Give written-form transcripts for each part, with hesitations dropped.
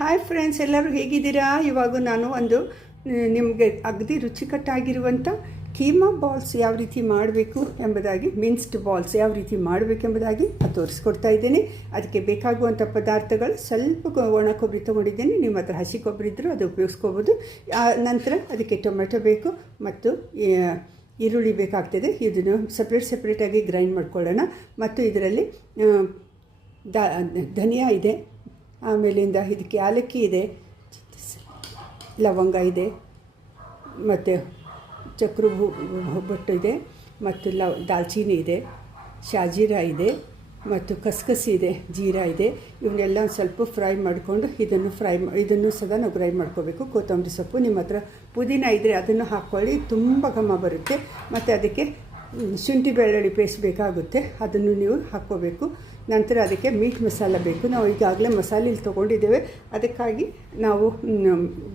Hi friends, ಎಲ್ಲರೂ ಹೇಗಿದ್ದೀರಾ? ಇವಾಗ ನಾನು ಒಂದು ನಿಮಗೆ ಅಗದಿ ರುಚಿಕಟ್ಟಾಗಿರುವಂಥ ಕೀಮಾ ಬಾಲ್ಸ್ ಯಾವ ರೀತಿ ಮಾಡಬೇಕು ಎಂಬುದಾಗಿ, ಮಿನ್ಸ್ಡ್ ಬಾಲ್ಸ್ ಯಾವ ರೀತಿ ಮಾಡಬೇಕೆಂಬುದಾಗಿ ತೋರಿಸ್ಕೊಡ್ತಾ ಇದ್ದೇನೆ. ಅದಕ್ಕೆ ಬೇಕಾಗುವಂಥ ಪದಾರ್ಥಗಳು ಸ್ವಲ್ಪ ಒಣ ಕೊಬ್ಬರಿ ತೊಗೊಂಡಿದ್ದೇನೆ. ನಿಮ್ಮ ಹತ್ರ ಹಸಿ ಕೊಬ್ಬರಿ ಇದ್ದರೂ ಅದು ಉಪಯೋಗಿಸ್ಕೋಬೋದು. ನಂತರ ಅದಕ್ಕೆ ಟೊಮೆಟೊ ಬೇಕು ಮತ್ತು ಈರುಳ್ಳಿ ಬೇಕಾಗ್ತದೆ. ಇದನ್ನು ಸಪ್ರೇಟಾಗಿ ಗ್ರೈಂಡ್ ಮಾಡ್ಕೊಳ್ಳೋಣ. ಮತ್ತು ಇದರಲ್ಲಿ ಧನಿಯಾ ಇದೆ, ಆಮೇಲಿಂದ ಇದಕ್ಕೆ ಏಲಕ್ಕಿ ಇದೆ, ಲವಂಗ ಇದೆ, ಮತ್ತು ಚಕ್ರ ಬೊಟ್ಟು ಇದೆ, ಮತ್ತು ದಾಲ್ಚೀನಿ ಇದೆ, ಶಾಜೀರಾ ಇದೆ, ಮತ್ತು ಕಸ್ಕಸಿ ಇದೆ, ಜೀರಾ ಇದೆ. ಇವನ್ನೆಲ್ಲ ಒಂದು ಸ್ವಲ್ಪ ಫ್ರೈ ಮಾಡಿಕೊಂಡು ಇದನ್ನು ಸದಾ ನಾವು ಗ್ರೈಂಡ್ ಮಾಡ್ಕೋಬೇಕು. ಕೊತ್ತಂಬರಿ ಸೊಪ್ಪು, ನಿಮ್ಮ ಹತ್ರ ಪುದೀನ ಇದ್ದರೆ ಅದನ್ನು ಹಾಕ್ಕೊಳ್ಳಿ, ತುಂಬ ಘಮ ಬರುತ್ತೆ. ಮತ್ತು ಅದಕ್ಕೆ ಶುಂಠಿ ಬೆಳ್ಳುಳ್ಳಿ ಪೇಸ್ಟ್ ಬೇಕಾಗುತ್ತೆ, ಅದನ್ನು ನೀವು ಹಾಕ್ಕೋಬೇಕು. ನಂತರ ಅದಕ್ಕೆ ಮೀಟ್ ಮಸಾಲ ಬೇಕು. ನಾವು ಈಗಾಗಲೇ ಮಸಾಲೆ ಇಲ್ಲಿ ತೊಗೊಂಡಿದ್ದೇವೆ, ಅದಕ್ಕಾಗಿ ನಾವು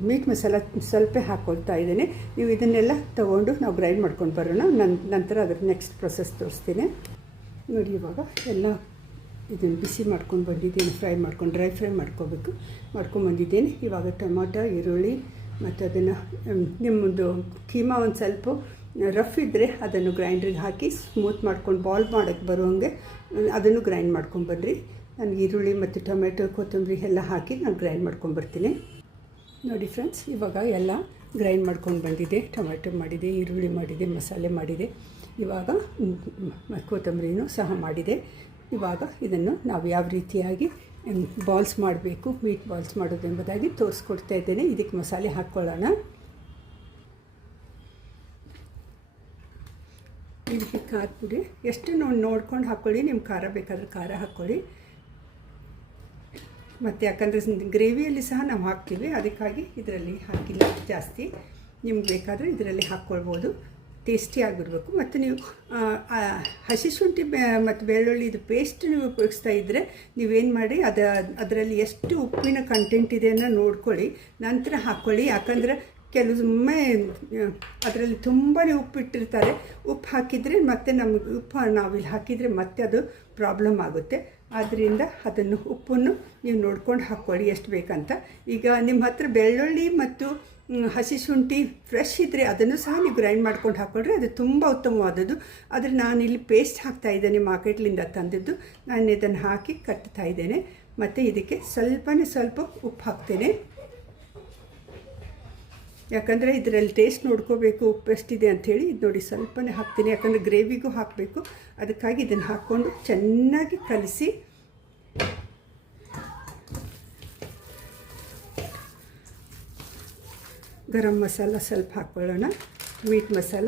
ಮೀಟ್ ಮಸಾಲ ಸ್ವಲ್ಪ ಹಾಕ್ಕೊಳ್ತಾ ಇದ್ದೇನೆ. ನೀವು ಇದನ್ನೆಲ್ಲ ತೊಗೊಂಡು ನಾವು ಗ್ರೈಂಡ್ ಮಾಡ್ಕೊಂಡು ಬರೋಣ. ನಂತರ ಅದರ ನೆಕ್ಸ್ಟ್ ಪ್ರೊಸೆಸ್ ತೋರಿಸ್ತೀನಿ. ನೋಡಿ, ಇವಾಗ ಎಲ್ಲ ಇದನ್ನು ಬಿಸಿ ಮಾಡ್ಕೊಂಡು ಬಂದಿದ್ದೀನಿ. ಡ್ರೈ ಫ್ರೈ ಮಾಡ್ಕೊಂಡ್ಬಂದಿದ್ದೇನೆ. ಇವಾಗ ಟೊಮಾಟೊ, ಈರುಳ್ಳಿ ಮತ್ತು ಅದನ್ನು ನಿಮ್ಮದು ಕೀಮಾ ಒಂದು ಸ್ವಲ್ಪ ರಫ್ ಇದ್ದರೆ ಅದನ್ನು ಗ್ರೈಂಡ್ರಿಗೆ ಹಾಕಿ ಸ್ಮೂತ್ ಮಾಡ್ಕೊಂಡು ಬಾಲ್ ಮಾಡೋಕ್ಕೆ ಬರುವಂಗೆ ಅದನ್ನು ಗ್ರೈಂಡ್ ಮಾಡ್ಕೊಂಬರ್ರಿ. ನಾನು ಈರುಳ್ಳಿ ಮತ್ತು ಟೊಮೆಟೊ, ಕೊತ್ತಂಬರಿ ಎಲ್ಲ ಹಾಕಿ ನಾನು ಗ್ರೈಂಡ್ ಮಾಡ್ಕೊಂಬರ್ತೀನಿ. ನೋಡಿ ಫ್ರೆಂಡ್ಸ್, ಇವಾಗ ಎಲ್ಲ ಗ್ರೈಂಡ್ ಮಾಡ್ಕೊಂಡು ಬಂದಿದೆ. ಟೊಮೆಟೊ ಮಾಡಿದೆ, ಈರುಳ್ಳಿ ಮಾಡಿದೆ, ಮಸಾಲೆ ಮಾಡಿದೆ, ಇವಾಗ ಕೊತ್ತಂಬರಿನೂ ಸಹ ಮಾಡಿದೆ. ಇವಾಗ ಇದನ್ನು ನಾವು ಯಾವ ರೀತಿಯಾಗಿ ಬಾಲ್ಸ್ ಮಾಡಬೇಕು, ಮೀಟ್ ಬಾಲ್ಸ್ ಮಾಡೋದು ಎಂಬುದಾಗಿ ತೋರಿಸ್ಕೊಡ್ತಾ ಇದ್ದೇನೆ. ಇದಕ್ಕೆ ಮಸಾಲೆ ಹಾಕ್ಕೊಳ್ಳೋಣ. ಇದಕ್ಕೆ ಖಾರ ಪುಡಿ ಎಷ್ಟು ನೋಡ್ಕೊಂಡು ಹಾಕ್ಕೊಳ್ಳಿ. ನಿಮ್ಮ ಖಾರ ಬೇಕಾದರೆ ಖಾರ ಹಾಕ್ಕೊಳ್ಳಿ. ಮತ್ತು ಯಾಕಂದರೆ ಗ್ರೇವಿಯಲ್ಲಿ ಸಹ ನಾವು ಹಾಕ್ತೀವಿ, ಅದಕ್ಕಾಗಿ ಇದರಲ್ಲಿ ಹಾಕಿಲ್ಲ ಜಾಸ್ತಿ. ನಿಮ್ಗೆ ಬೇಕಾದರೆ ಇದರಲ್ಲಿ ಹಾಕ್ಕೊಳ್ಬೋದು. ಟೇಸ್ಟಿಯಾಗಿರಬೇಕು. ಮತ್ತು ನೀವು ಹಸಿ ಶುಂಠಿ ಮತ್ತು ಬೆಳ್ಳುಳ್ಳಿ ಇದು ಪೇಸ್ಟ್ ನೀವು ಉಪಯೋಗಿಸ್ತಾ ಇದ್ದರೆ ನೀವೇನು ಮಾಡಿ, ಅದರಲ್ಲಿ ಎಷ್ಟು ಉಪ್ಪಿನ ಕಂಟೆಂಟ್ ಇದೆ ಅನ್ನೋ ನೋಡ್ಕೊಳ್ಳಿ, ನಂತರ ಹಾಕ್ಕೊಳ್ಳಿ. ಯಾಕಂದರೆ ಕೆಲವೊಮ್ಮೆ ಅದರಲ್ಲಿ ತುಂಬಾ ಉಪ್ಪಿಟ್ಟಿರ್ತಾರೆ. ಉಪ್ಪು ಹಾಕಿದರೆ ಮತ್ತೆ ನಮಗೆ ನಾವಿಲ್ಲಿ ಹಾಕಿದರೆ ಮತ್ತೆ ಅದು ಪ್ರಾಬ್ಲಮ್ ಆಗುತ್ತೆ. ಆದ್ದರಿಂದ ಅದನ್ನು ಉಪ್ಪನ್ನು ನೀವು ನೋಡ್ಕೊಂಡು ಹಾಕ್ಕೊಳ್ಳಿ ಎಷ್ಟು ಬೇಕಂತ. ಈಗ ನಿಮ್ಮ ಹತ್ರ ಬೆಳ್ಳುಳ್ಳಿ ಮತ್ತು ಹಸಿ ಶುಂಠಿ ಫ್ರೆಶ್ ಇದ್ದರೆ ಅದನ್ನು ಸಹ ನೀವು ಗ್ರೈಂಡ್ ಮಾಡ್ಕೊಂಡು ಹಾಕ್ಕೊಂಡ್ರೆ ಅದು ತುಂಬ ಉತ್ತಮವಾದದ್ದು. ಆದರೆ ನಾನಿಲ್ಲಿ ಪೇಸ್ಟ್ ಹಾಕ್ತಾಯಿದ್ದೇನೆ, ಮಾರ್ಕೆಟ್ಲಿಂದ ತಂದಿದ್ದು. ನಾನು ಇದನ್ನು ಹಾಕಿ ಕಟ್ತಾ ಇದ್ದೇನೆ. ಮತ್ತು ಇದಕ್ಕೆ ಸ್ವಲ್ಪ ಉಪ್ಪು ಹಾಕ್ತೇನೆ. ಯಾಕಂದರೆ ಇದರಲ್ಲಿ ಟೇಸ್ಟ್ ನೋಡ್ಕೋಬೇಕು ಉಪ್ಪು ಎಷ್ಟಿದೆ ಅಂಥೇಳಿ. ಇದು ನೋಡಿ ಸ್ವಲ್ಪನೇ ಹಾಕ್ತೀನಿ, ಯಾಕಂದರೆ ಗ್ರೇವಿಗೂ ಹಾಕಬೇಕು. ಅದಕ್ಕಾಗಿ ಇದನ್ನು ಹಾಕ್ಕೊಂಡು ಚೆನ್ನಾಗಿ ಕಲಸಿ ಗರಂ ಮಸಾಲ ಸ್ವಲ್ಪ ಹಾಕ್ಕೊಳ್ಳೋಣ, ಮೀಟ್ ಮಸಾಲ,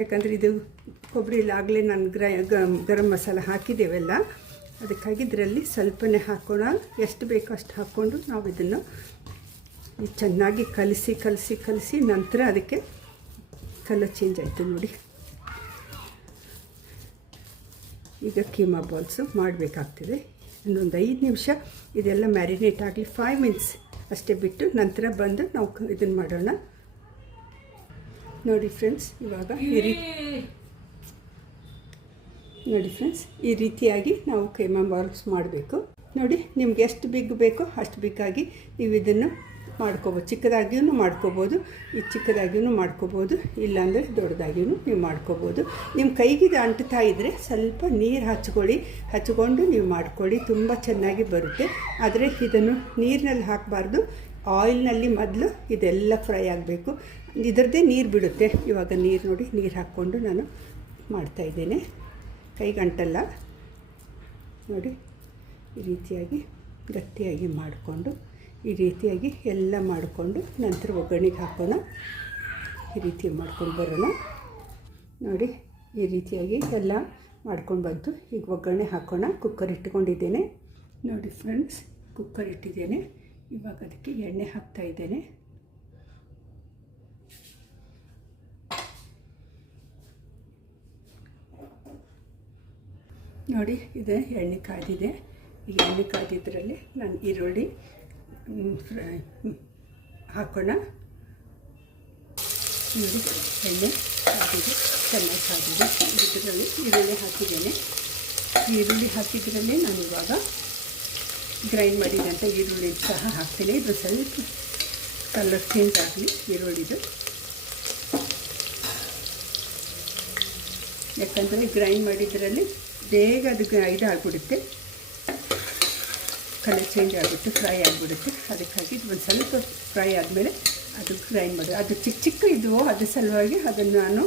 ಯಾಕಂದರೆ ಇದು ಕೊಬ್ಬರಿಲಾಗಲೇ ನಾನು ಗರಂ ಮಸಾಲ ಹಾಕಿದ್ದೇವೆಲ್ಲ, ಅದಕ್ಕಾಗಿ ಇದರಲ್ಲಿ ಸ್ವಲ್ಪನೇ ಹಾಕೋಣ. ಎಷ್ಟು ಬೇಕೋ ಅಷ್ಟು ಹಾಕ್ಕೊಂಡು ನಾವು ಇದನ್ನು ಚೆನ್ನಾಗಿ ಕಲಸಿ ನಂತರ ಅದಕ್ಕೆ ಕಲರ್ ಚೇಂಜ್ ಆಯಿತು ನೋಡಿ. ಈಗ ಕೀಮಾ ಬಾಲ್ಸು ಮಾಡಬೇಕಾಗ್ತದೆ. ಇನ್ನೊಂದು 5 ನಿಮಿಷ ಇದೆಲ್ಲ ಮ್ಯಾರಿನೇಟ್ ಆಗಲಿ, 5 ಮಿನಿಟ್ಸ್ ಅಷ್ಟೇ ಬಿಟ್ಟು ನಂತರ ಬಂದು ನಾವು ಇದನ್ನು ಮಾಡೋಣ. ನೋಡಿ ಫ್ರೆಂಡ್ಸ್, ಇವಾಗ ಈ ರೀತಿಯಾಗಿ ನಾವು ಕೀಮಾ ಬಾಲ್ಸ್ ಮಾಡಬೇಕು. ನೋಡಿ, ನಿಮ್ಗೆ ಎಷ್ಟು ಬಿಗ್ ಬೇಕೋ ಅಷ್ಟು ಬಿಗ್ಗಾಗಿ ನೀವು ಇದನ್ನು ಮಾಡ್ಕೋಬೋದು. ಚಿಕ್ಕದಾಗಿಯೂ ಮಾಡ್ಕೋಬೋದು, ಚಿಕ್ಕದಾಗಿಯೂ ಮಾಡ್ಕೋಬೋದು, ಇಲ್ಲಾಂದರೆ ದೊಡ್ಡದಾಗಿಯೂ ನೀವು ಮಾಡ್ಕೋಬೋದು. ನಿಮ್ಮ ಕೈಗೆ ಅಂಟುತ್ತಾ ಇದ್ದರೆ ಸ್ವಲ್ಪ ನೀರು ಹಚ್ಕೊಂಡು ನೀವು ಮಾಡ್ಕೊಳ್ಳಿ, ತುಂಬ ಚೆನ್ನಾಗಿ ಬರುತ್ತೆ. ಆದರೆ ಇದನ್ನು ನೀರಿನಲ್ಲಿ ಹಾಕಬಾರ್ದು, ಆಯಿಲ್ನಲ್ಲಿ ಮೊದಲು ಇದೆಲ್ಲ ಫ್ರೈ ಆಗಬೇಕು. ಇದರದ್ದೇ ನೀರು ಬಿಡುತ್ತೆ. ಇವಾಗ ನೀರು ಹಾಕ್ಕೊಂಡು ನಾನು ಮಾಡ್ತಾಯಿದ್ದೇನೆ. ಕೈಗಂಟಲ್ಲ ನೋಡಿ, ಈ ರೀತಿಯಾಗಿ ಗಟ್ಟಿಯಾಗಿ ಮಾಡಿಕೊಂಡು ಈ ರೀತಿಯಾಗಿ ಎಲ್ಲ ಮಾಡಿಕೊಂಡು ನಂತರ ಒಗ್ಗರಣೆಗೆ ಹಾಕೋಣ. ಈ ರೀತಿ ಮಾಡ್ಕೊಂಡು ಬರೋಣ. ನೋಡಿ, ಈ ರೀತಿಯಾಗಿ ಎಲ್ಲ ಮಾಡ್ಕೊಂಡು ಬಂತು. ಈಗ ಒಗ್ಗರಣೆ ಹಾಕೋಣ. ಕುಕ್ಕರ್ ಇಟ್ಕೊಂಡಿದ್ದೇನೆ. ನೋಡಿ ಫ್ರೆಂಡ್ಸ್, ಕುಕ್ಕರ್ ಇಟ್ಟಿದ್ದೇನೆ. ಇವಾಗ ಅದಕ್ಕೆ ಎಣ್ಣೆ ಹಾಕ್ತಾಯಿದ್ದೇನೆ. ನೋಡಿ, ಇದೆ ಎಣ್ಣೆ ಕಾದಿದೆ. ಈಗ ಎಣ್ಣೆ ಕಾದಿದ್ರಲ್ಲಿ ನಾನು ಈರುಳ್ಳಿ ಹಾಕೋಣ. ನೋಡಿ, ಎಣ್ಣೆ ಕಾದಿದೆ. ಚೆನ್ನಾಗಿ ಕಾದಿದೆ. ಇದರಲ್ಲಿ ಈರುಳ್ಳಿ ಹಾಕಿದ್ದೇನೆ. ಈರುಳ್ಳಿ ಹಾಕಿದ್ರಲ್ಲೇ ನಾನು ಇವಾಗ ಗ್ರೈಂಡ್ ಮಾಡಿದಂಥ ಈರುಳ್ಳಿ ಸಹ ಹಾಕ್ತೇನೆ. ಇದು ಸ್ವಲ್ಪ ಕಲರ್ ಚೇಂಜ್ ಆಗಲಿ ಈರುಳ್ಳಿದು, ಯಾಕಂದರೆ ಗ್ರೈಂಡ್ ಮಾಡಿದ್ರಲ್ಲಿ ಬೇಗ ಅದು ಇದಾಗ್ಬಿಡುತ್ತೆ, ಕಲರ್ ಚೇಂಜ್ ಆಗಿಬಿಟ್ಟು ಫ್ರೈ ಆಗಿಬಿಡುತ್ತೆ. ಅದಕ್ಕಾಗಿ ಒಂದು ಸ್ವಲ್ಪ ಫ್ರೈ ಆದಮೇಲೆ ಅದು ಗ್ರೈಂಡ್ ಮಾಡಿ, ಅದು ಚಿಕ್ಕ ಚಿಕ್ಕ ಇದ್ವು, ಅದ್ರ ಸಲುವಾಗಿ ಅದನ್ನು ನಾನು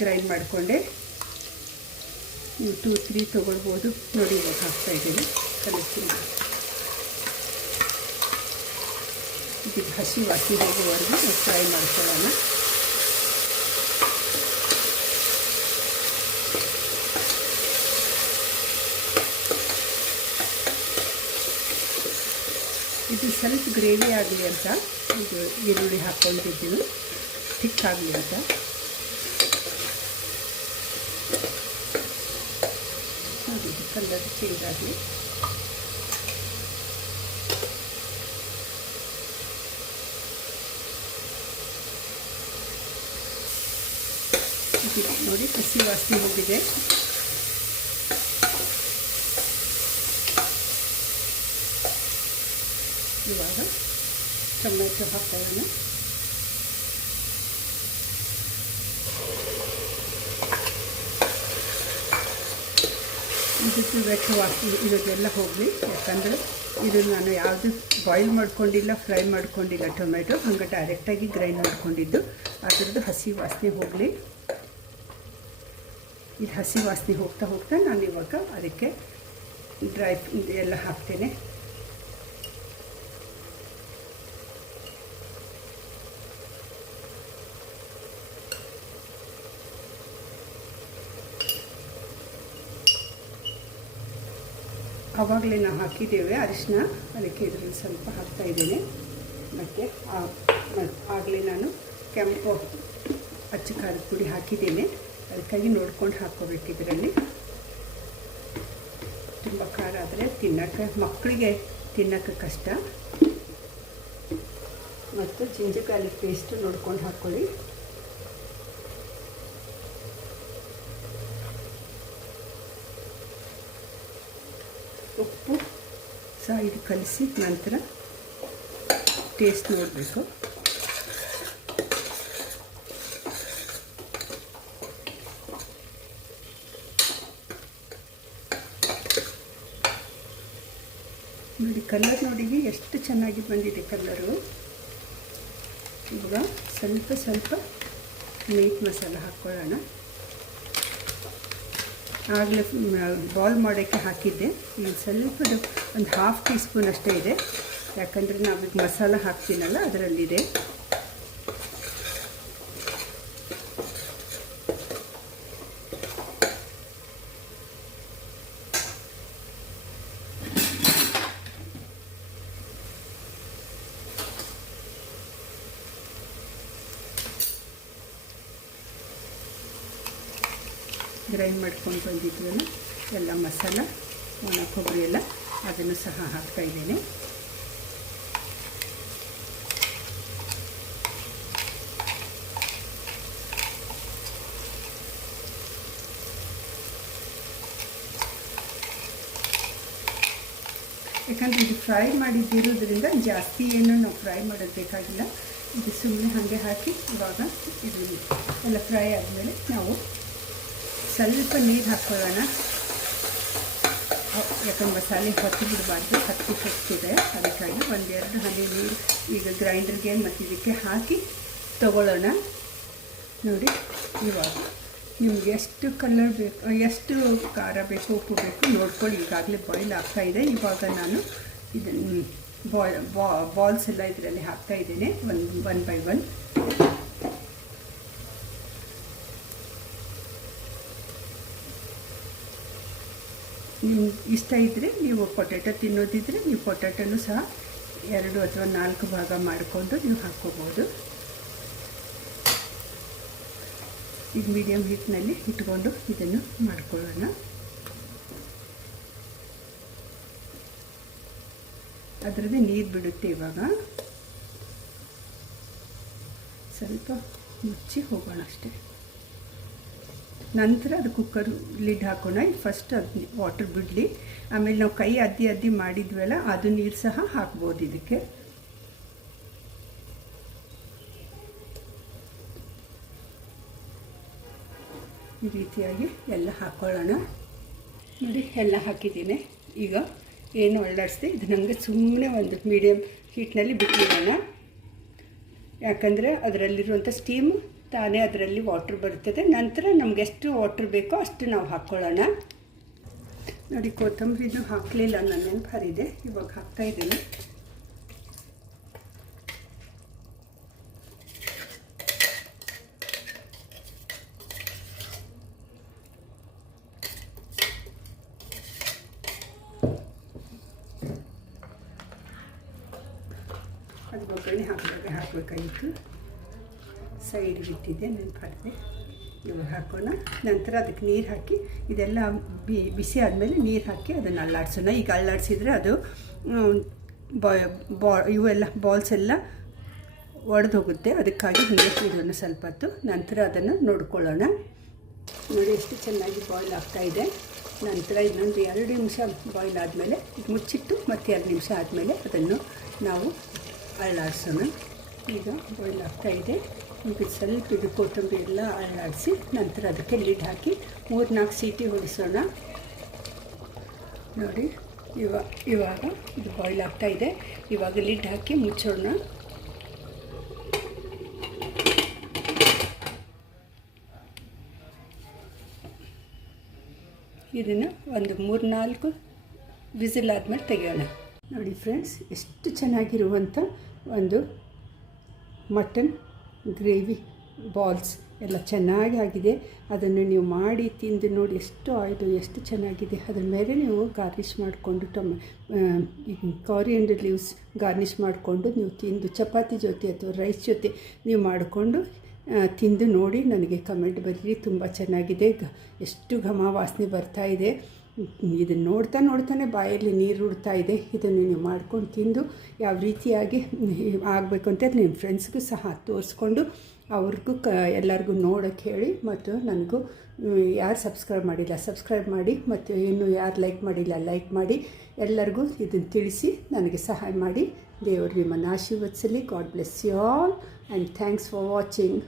ಗ್ರೈಂಡ್ ಮಾಡಿಕೊಂಡೆ. ನೀವು 2-3 ತೊಗೊಳ್ಬೋದು. ನೋಡಿ ಇವಾಗ ಹಾಕ್ತಾಯಿದ್ದೀನಿ. ಕಲರ್ ಚೇಂಜ್ ಇದು ಹಸಿ ವಾಸನೆ ಹೋಗುವವರೆಗೂ ಫ್ರೈ ಮಾಡ್ಕೊಳ್ಳೋಣ. ಇದು ಸ್ವಲ್ಪ ಗ್ರೇವಿ ಆಗಲಿ ಅಂತ ಇದು ಈರುಳ್ಳಿ ಹಾಕ್ಕೊಂಡಿದ್ದೀವಿ, ಥಿಕ್ಕಾಗಲಿ ಅಂತ. ನೋಡಿ ಕಲರ್ ಚೇಂಜ್ ಆಗಲಿ. ನೋಡಿ ಹಸಿ ವಾಸನೆ ಹೋಗಿದೆ. ಇವಾಗ ಟೊಮೆಟೊ ಹಾಕೋಣ. ಇದಕ್ಕೆ ವೆಟ್ ವಾಸನೆ ಇದಕ್ಕೆಲ್ಲ ಹೋಗಲಿ, ಯಾಕಂದರೆ ಇದು ನಾನು ಯಾವುದು ಬಾಯ್ಲ್ ಮಾಡ್ಕೊಂಡಿಲ್ಲ, ಫ್ರೈ ಮಾಡ್ಕೊಂಡಿಲ್ಲ. ಟೊಮೆಟೊ ಹಂಗೆ ಡೈರೆಕ್ಟಾಗಿ ಗ್ರೈಂಡ್ ಮಾಡ್ಕೊಂಡಿದ್ದು, ಅದರದ್ದು ಹಸಿ ವಾಸನೆ ಹೋಗಲಿ. ಇದು ಹಸಿ ವಾಸನೆ ಹೋಗ್ತಾ ಹೋಗ್ತಾ ನಾನು ಇವಾಗ ಅದಕ್ಕೆ ಡ್ರೈ ಎಲ್ಲ ಹಾಕ್ತೇನೆ. ಆವಾಗಲೇ ನಾವು ಹಾಕಿದ್ದೇವೆ ಅರಿಶಿನ, ಅದಕ್ಕೆ ಇದರಲ್ಲಿ ಸ್ವಲ್ಪ ಹಾಕ್ತಾಯಿದ್ದೇನೆ. ಮತ್ತು ಆಗಲೇ ನಾನು ಕೆಂಪು ಅಚ್ಚ ಖಾರದ ಪುಡಿ ಹಾಕಿದ್ದೇನೆ, ಅದಕ್ಕಾಗಿ ನೋಡ್ಕೊಂಡು ಹಾಕ್ಕೋಬೇಕು. ಇದರಲ್ಲಿ ತುಂಬ ಖಾರ ಆದರೆ ತಿನ್ನೋಕ್ಕೆ, ಮಕ್ಕಳಿಗೆ ತಿನ್ನೋಕ್ಕೆ ಕಷ್ಟ. ಮತ್ತು ಜಿಂಜರ್ ಗಾರ್ಲಿಕ್ ಪೇಸ್ಟು ನೋಡ್ಕೊಂಡು ಹಾಕ್ಕೊಳ್ಳಿ. ಉಪ್ಪು ಸಹ ಇದು ಕಲಿಸಿ ನಂತರ ಟೇಸ್ಟ್ ನೋಡಬೇಕು. ನೋಡಿ ಕಲರ್ ನೋಡಿ ಎಷ್ಟು ಚೆನ್ನಾಗಿ ಬಂದಿದೆ ಕಲರು. ಇವಾಗ ಸ್ವಲ್ಪ ಮೀಟ್ ಮಸಾಲ ಹಾಕ್ಕೊಳ್ಳೋಣ. ಆಗಲೇ ಬಾಲ್ ಮಾಡೋಕ್ಕೆ ಹಾಕಿದ್ದೆ, ಈಗ ಸ್ವಲ್ಪ ಒಂದು 1/2 ಟೀ ಸ್ಪೂನ್ ಅಷ್ಟೇ ಇದೆ, ಯಾಕಂದರೆ ನಾವೀಗ ಮಸಾಲ ಹಾಕ್ತೀನಲ್ಲ ಅದರಲ್ಲಿದೆ. ಗ್ರೈಂಡ್ ಮಾಡ್ಕೊಂಡು ಬಂದಿದ್ವಲ್ಲ ಎಲ್ಲ ಮಸಾಲ, ಒಣ ಕೊಬ್ಬರಿ ಎಲ್ಲ, ಅದನ್ನು ಸಹ ಹಾಕ್ತಾಯಿದ್ದೇನೆ. ಯಾಕಂದರೆ ಇದು ಫ್ರೈ ಮಾಡಿದ್ದಿರೋದ್ರಿಂದ ಜಾಸ್ತಿ ಏನು ನಾವು ಫ್ರೈ ಮಾಡೋದು ಬೇಕಾಗಿಲ್ಲ. ಇದು ಸುಮ್ಮನೆ ಹಾಗೆ ಹಾಕಿ ಇವಾಗ ಇದು ಎಲ್ಲ ಫ್ರೈ ಆದಮೇಲೆ ನಾವು ಸ್ವಲ್ಪ ನೀರು ಹಾಕ್ಕೊಳ್ಳೋಣ. ಯಾಕಂದ್ರೆ ಮಸಾಲೆ ಹೊತ್ತಿ ಬಿಡಬಾರ್ದು, ಹೊತ್ತಿದೆ, ಅದಕ್ಕಾಗಿ 1-2 ಹನಿ ನೀರು ಈಗ ಗ್ರೈಂಡರ್ಗೆ ಮತ್ತು ಇದಕ್ಕೆ ಹಾಕಿ ತಗೊಳ್ಳೋಣ. ನೋಡಿ ಇವಾಗ ನಿಮ್ಗೆ ಎಷ್ಟು ಕಲರ್ ಬೇಕು, ಎಷ್ಟು ಖಾರ ಬೇಕು, ಉಪ್ಪು ಬೇಕು ನೋಡ್ಕೊಳ್ಳಿ. ಈಗಾಗಲೇ ಬಾಯ್ಲ್ ಆಗ್ತಾಯಿದೆ. ಇವಾಗ ನಾನು ಇದನ್ನು ಬಾಲ್ಸ್ ಎಲ್ಲ ಇದರಲ್ಲಿ ಹಾಕ್ತಾಯಿದ್ದೇನೆ, 1 by 1. ನಿಮ್ಗೆ ಇಷ್ಟ ಇದ್ದರೆ ನೀವು ಪೊಟ್ಯಾಟೊ ತಿನ್ನೋದಿದ್ದರೆ ನೀವು ಪೊಟ್ಯಾಟೊನೂ ಸಹ 2 ಅಥವಾ 4 ಭಾಗ ಮಾಡಿಕೊಂಡು ನೀವು ಹಾಕ್ಕೋಬೋದು. ಈಗ ಮೀಡಿಯಮ್ ಹೀಟ್ನಲ್ಲಿ ಇಟ್ಕೊಂಡು ಇದನ್ನು ಮಾಡ್ಕೊಳ್ಳೋಣ. ಅದರದ್ದೇ ನೀರು ಬಿಡುತ್ತೆ. ಇವಾಗ ಸ್ವಲ್ಪ ಮುಚ್ಚಿ ಹೋಗೋಣ ಅಷ್ಟೇ. ನಂತರ ಅದು ಕುಕ್ಕರ್ ಲಿಡ್ ಹಾಕೋಣ. ಫಸ್ಟ್ ಅದು ವಾಟರ್ ಬಿಡಲಿ, ಆಮೇಲೆ ನಾವು ಕೈ ಅದ್ದಿ ಮಾಡಿದ್ವಲ್ಲ ಅದು ನೀರು ಸಹ ಹಾಕ್ಬೋದು ಇದಕ್ಕೆ. ಈ ರೀತಿಯಾಗಿ ಎಲ್ಲ ಹಾಕ್ಕೊಳ್ಳೋಣ. ನೋಡಿ ಎಲ್ಲ ಹಾಕಿದ್ದೀನಿ. ಈಗ ಏನು ಒಳ್ಳಾಡಿಸ್ದೆ ಇದು ನನಗೆ ಸುಮ್ಮನೆ ಒಂದು ಮೀಡಿಯಮ್ ಹೀಟ್ನಲ್ಲಿ ಬಿಟ್ಟಿರೋಣ. ಯಾಕಂದರೆ ಅದರಲ್ಲಿರುವಂಥ ಸ್ಟೀಮು ತಾನೇ ಅದರಲ್ಲಿ ವಾಟ್ರ್ ಬರ್ತದೆ. ನಂತರ ನಮ್ಗೆ ಎಷ್ಟು ವಾಟ್ರ್ ಬೇಕೋ ಅಷ್ಟು ನಾವು ಹಾಕ್ಕೊಳ್ಳೋಣ. ನೋಡಿ ಕೊತ್ತಂಬರಿನೂ ಹಾಕಲಿಲ್ಲ, ನನ್ನ ನೆನಪು ಹರಿದೆ, ಇವಾಗ ಹಾಕ್ತಾಯಿದ್ದೀನಿ. ಅದು ಒಗ್ಗರಣೆ ಹಾಕಬೇಕಾಗಿತ್ತು, ಸೈಡ್ಗೆ ಇಟ್ಟಿದ್ದೆ, ನೆನಪಾಗಿದೆ. ಇವಾಗ ಹಾಕೋಣ. ನಂತರ ಅದಕ್ಕೆ ನೀರು ಹಾಕಿ ಇದೆಲ್ಲ ಬಿಸಿ ಆದಮೇಲೆ ನೀರು ಹಾಕಿ ಅದನ್ನು ಅಲ್ಲಾಡಿಸೋಣ. ಈಗ ಅಲ್ಲಾಡಿಸಿದ್ರೆ ಅದು ಇವೆಲ್ಲ ಬಾಲ್ಸ್ ಎಲ್ಲ ಒಡೆದು ಹೋಗುತ್ತೆ. ಅದಕ್ಕಾಗಿ ಹಿಂಗೆ ಇದನ್ನು ಸ್ವಲ್ಪ ಹೊತ್ತು ನಂತರ ಅದನ್ನು ನೋಡ್ಕೊಳ್ಳೋಣ. ನೋಡಿ ಎಷ್ಟು ಚೆನ್ನಾಗಿ ಬಾಯ್ಲ್ ಆಗ್ತಾಯಿದೆ. ನಂತರ ಇನ್ನೊಂದು 2 ನಿಮಿಷ ಬಾಯ್ಲ್ ಆದಮೇಲೆ ಮುಚ್ಚಿಟ್ಟು ಮತ್ತೆ 2 ನಿಮಿಷ ಆದಮೇಲೆ ಅದನ್ನು ನಾವು ಅಲ್ಲಾಡಿಸೋಣ. ಈಗ ಬಾಯ್ಲ್ ಆಗ್ತಾಯಿದೆ. ಈಗ ಸ್ವಲ್ಪ ಇದು ಕೊತ್ತಂಬರಿ ಎಲ್ಲ ಅಲ್ಲಾಡಿಸಿ ನಂತರ ಅದಕ್ಕೆ ಲಿಡ್ ಹಾಕಿ 3-4 ಸೀಟಿ ಹೊಡಿಸೋಣ. ನೋಡಿ ಇವಾಗ ಇದು ಬಾಯ್ಲ್ ಆಗ್ತಾಯಿದೆ. ಇವಾಗ ಲಿಡ್ ಹಾಕಿ ಮುಚ್ಚೋಣ. ಇದನ್ನು ಒಂದು 3-4 ವಿಸಿಲ್ ಆದಮೇಲೆ ತೆಗೆಯೋಣ. ನೋಡಿ ಫ್ರೆಂಡ್ಸ್, ಎಷ್ಟು ಚೆನ್ನಾಗಿರುವಂಥ ಒಂದು ಮಟನ್ ಗ್ರೇವಿ ಬಾಲ್ಸ್ ಎಲ್ಲ ಚೆನ್ನಾಗಿ ಆಗಿದೆ. ಅದನ್ನು ನೀವು ಮಾಡಿ ತಿಂದು ನೋಡಿ ಎಷ್ಟು ಚೆನ್ನಾಗಿದೆ. ಅದರ ಮೇಲೆ ನೀವು ಗಾರ್ನಿಷ್ ಮಾಡಿಕೊಂಡು ಕಾರಿಯಂಡರ್ ಲೀವ್ಸ್ ಗಾರ್ನಿಷ್ ಮಾಡಿಕೊಂಡು ನೀವು ತಿಂದು ಚಪಾತಿ ಜೊತೆ ಅಥವಾ ರೈಸ್ ಜೊತೆ ನೀವು ಮಾಡಿಕೊಂಡು ತಿಂದು ನೋಡಿ ನನಗೆ ಕಮೆಂಟ್ ಬರೀರಿ. ತುಂಬ ಚೆನ್ನಾಗಿದೆ, ಎಷ್ಟು ಘಮ ವಾಸನೆ ಬರ್ತಾಯಿದೆ. ಇದನ್ನು ನೋಡ್ತಾನೆ ಬಾಯಲ್ಲಿ ನೀರು ಉಡ್ತಾ ಇದೆ. ಇದನ್ನು ನೀವು ಮಾಡ್ಕೊಂಡು ತಿಂದು ಯಾವ ರೀತಿಯಾಗಿ ಆಗಬೇಕು ಅಂತ ನಿಮ್ಮ ಫ್ರೆಂಡ್ಸ್ಗೂ ಸಹ ತೋರಿಸ್ಕೊಂಡು ಅವ್ರಿಗೂ ಎಲ್ಲರಿಗೂ ನೋಡೋಕ್ಕೆ ಹೇಳಿ. ಮತ್ತು ನನಗೂ ಯಾರು ಸಬ್ಸ್ಕ್ರೈಬ್ ಮಾಡಿಲ್ಲ ಸಬ್ಸ್ಕ್ರೈಬ್ ಮಾಡಿ, ಮತ್ತು ಇನ್ನೂ ಯಾರು ಲೈಕ್ ಮಾಡಿಲ್ಲ ಲೈಕ್ ಮಾಡಿ. ಎಲ್ಲರಿಗೂ ಇದನ್ನು ತಿಳಿಸಿ ನನಗೆ ಸಹಾಯ ಮಾಡಿ. ದೇವರು ನಿಮ್ಮನ್ನು ಆಶೀರ್ವದಿಸಲಿ. God bless you all and thanks for watching.